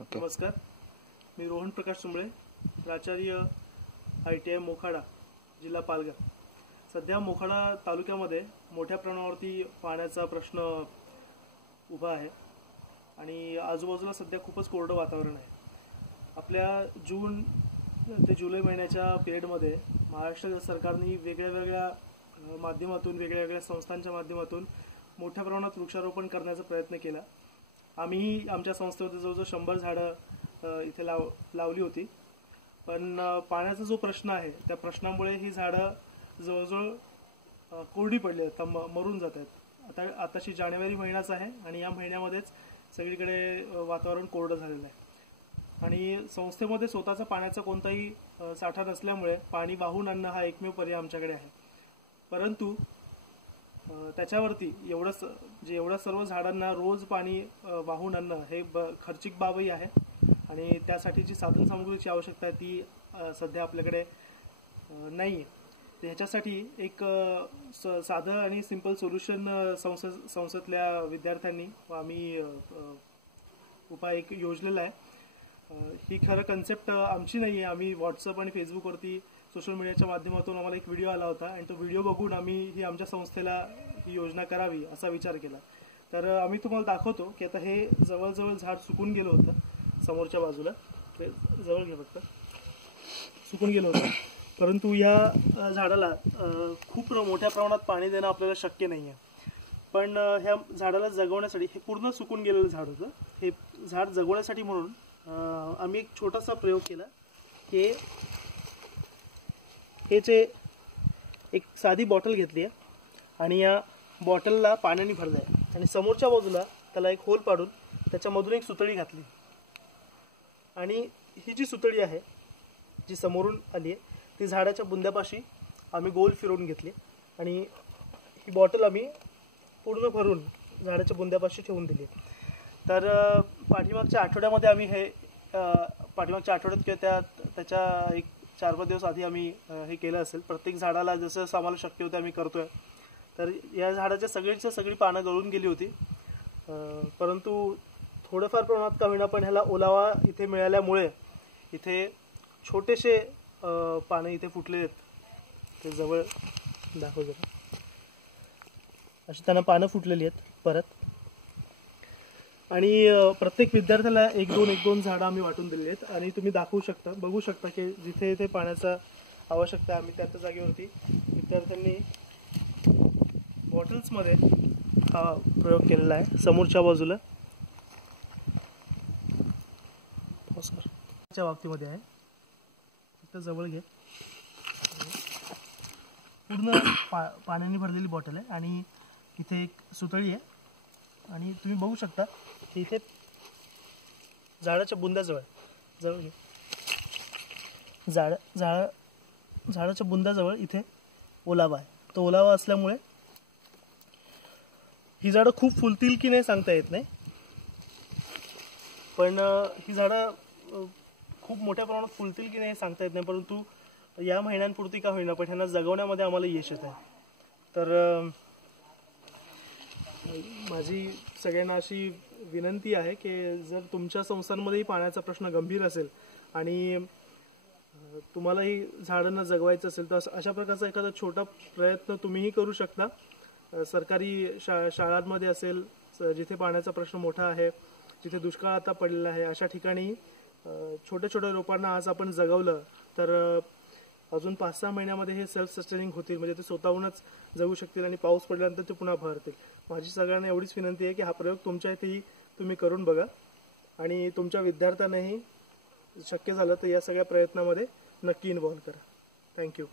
नमस्कार, मी रोहन प्रकाश सुंबळे, प्राचार्य ITI मोखाडा, जिल्हा पालघर। सध्या मोखाडा तालुक्यामध्ये मोठ्या प्रमाणावरती पाण्याचा प्रश्न उभा आहे आणि आजूबाजूला सध्या खूपच कोरडं वातावरण आहे। आपल्या जून ते जुलै महिन्याच्या पिरियडमध्ये महाराष्ट्र सरकारने वेगळ्या माध्यमातून वेगळ्या संस्थांच्या माध्यमातून मोठ्या प्रमाणात वृक्षारोपण करण्याचा प्रयत्न केला। आम्ही आमच्या संस्थेमध्ये जवळजवळ 100 झाडं इथे लावली होती, पण पाण्याचा जो प्रश्न आहे त्या प्रश्नामुळे ही झाडं जवळजवळ कोरडी पडली आहेत, मरून जात आहेत। आताशी जानेवारी महिनाच आहे आणि या महिन्यामध्येच सगळीकडे वातावरण कोरडं झालेलं आहे आणि संस्थेमध्ये स्वतःचा पाण्याचा कोणताही साठा नसल्यामुळे पाणी वाहून आणणं हा एकमेव पर्याय आमच्याकडे आहे। परंतु त्याच्यावरती एवढ्या सर्व झाडांना रोज पाणी वाहून आणणं हे खर्चिक बाबही आहे आणि त्यासाठी जी साधनसामुग्रीची आवश्यकता आहे ती सध्या आपल्याकडे नाही आहे। ह्याच्यासाठी एक साधं आणि सिंपल सोल्युशन संस्थेतल्या विद्यार्थ्यांनी आम्ही उपाय एक योजलेला आहे। ही खरं कन्सेप्ट आमची नाही आहे, आम्ही व्हॉट्सअप आणि फेसबुकवरती सोशल मीडियाच्या माध्यमातून आम्हाला एक व्हिडिओ आला होता आणि तो व्हिडिओ बघून आम्ही ही आमच्या संस्थेला ही योजना करावी असा विचार केला। तर आम्ही तुम्हाला दाखवतो की आता हे जवळजवळ झाड सुकून गेलं होतं, समोरच्या बाजूला ते जवळ घे फक्त, सुकून गेलं होतं। परंतु या झाडाला खूप मोठ्या प्रमाणात पाणी देणं आपल्याला शक्य नाही आहे, पण ह्या झाडाला जगवण्यासाठी, हे पूर्ण सुकून गेलेलं झाड होतं, हे झाड जगवण्यासाठी म्हणून आम्ही एक छोटासा प्रयोग केला की हे जे एक साधी बॉटल घेतली आहे आणि या बॉटलला पाण्याने भरलं आहे आणि समोरच्या बाजूला त्याला एक होल पाडून त्याच्यामधून एक सुतळी घातली आणि ही जी सुतळी आहे जी समोरून आली आहे ती झाडाच्या बुंद्यापाशी आम्ही गोल फिरवून घेतली आणि ही बॉटल आम्ही पूर्ण भरून झाडाच्या बुंद्यापाशी ठेवून दिली। तर पाठीमागच्या आठवड्यामध्ये आम्ही पाठीमागच्या आठवड्यात किंवा त्याच्या एक 4-5 दिवस आधी आम्ही हे केलं असेल। प्रत्येक झाडाला जसं आम्हाला शक्य होतं आम्ही करतोय। तर या झाडाच्या सगळी पानं गळून गेली होती, परंतु थोडंफार प्रमाणात का होईना पण ह्याला ओलावा इथे मिळाल्यामुळे इथे छोटेसे पानं इथे फुटले आहेत। ते जवळ दाखव जरा, अशी त्यांना पानं फुटलेली आहेत परत। आणि प्रत्येक विद्यार्थ्याला एक दोन झाडं आम्ही वाटून दिलेली आहेत आणि तुम्ही बघू शकता की जिथे इथे पाण्याचा आवश्यकता आम्ही त्या जागेवरती विद्यार्थ्यांनी बॉटल्समध्ये हा प्रयोग केलेला आहे। समोरच्या बाजूला च्या बाबतीमध्ये आहे, फक्त जवळ घे, पूर्ण पाण्याने भरलेली बॉटल आहे आणि इथे एक सुतळी आहे आणि तुम्ही बघू शकता की इथे झाडाच्या बुंद्याजवळ घे, झाडाच्या बुंद्याजवळ इथे ओलावा आहे। तो ओलावा असल्यामुळे ही झाडं खूप फुलतील की नाही सांगता येत नाही, पण ही झाडं खूप मोठ्या प्रमाणात फुलतील की नाही सांगता येत नाही, परंतु या महिन्यांपुरती का होईना पण ह्यांना जगवण्यामध्ये आम्हाला यश येत आहे। तर माझी सगळ्यांना अशी विनंती आहे की जर तुमच्या संस्थांमध्येही पाण्याचा प्रश्न गंभीर असेल आणि तुम्हालाही झाडांना जगवायचं असेल तर अशा प्रकारचा एखादा छोटा प्रयत्न तुम्हीही करू शकता। सरकारी शाळांमध्ये असेल, जिथे पाण्याचा प्रश्न मोठा आहे, जिथे दुष्काळ आता पडलेला आहे, अशा ठिकाणी छोट्या रोपांना आज आपण जगवलं तर अजून 5-6 महिन्यामध्ये हे सेल्फ सस्टेनिंग होतील, म्हणजे ते स्वतःहूनच जगू शकतील आणि पाऊस पडल्यानंतर ते पुन्हा भरतील। माझी सगळ्यांना एवढीच विनंती आहे की हा प्रयोग तुमच्या इथेही तुम्ही करून बघा आणि तुमच्या विद्यार्थ्यांनाही शक्य झालं तर या सगळ्या प्रयत्नामध्ये नक्की इन्व्हॉल्व करा। थँक्यू।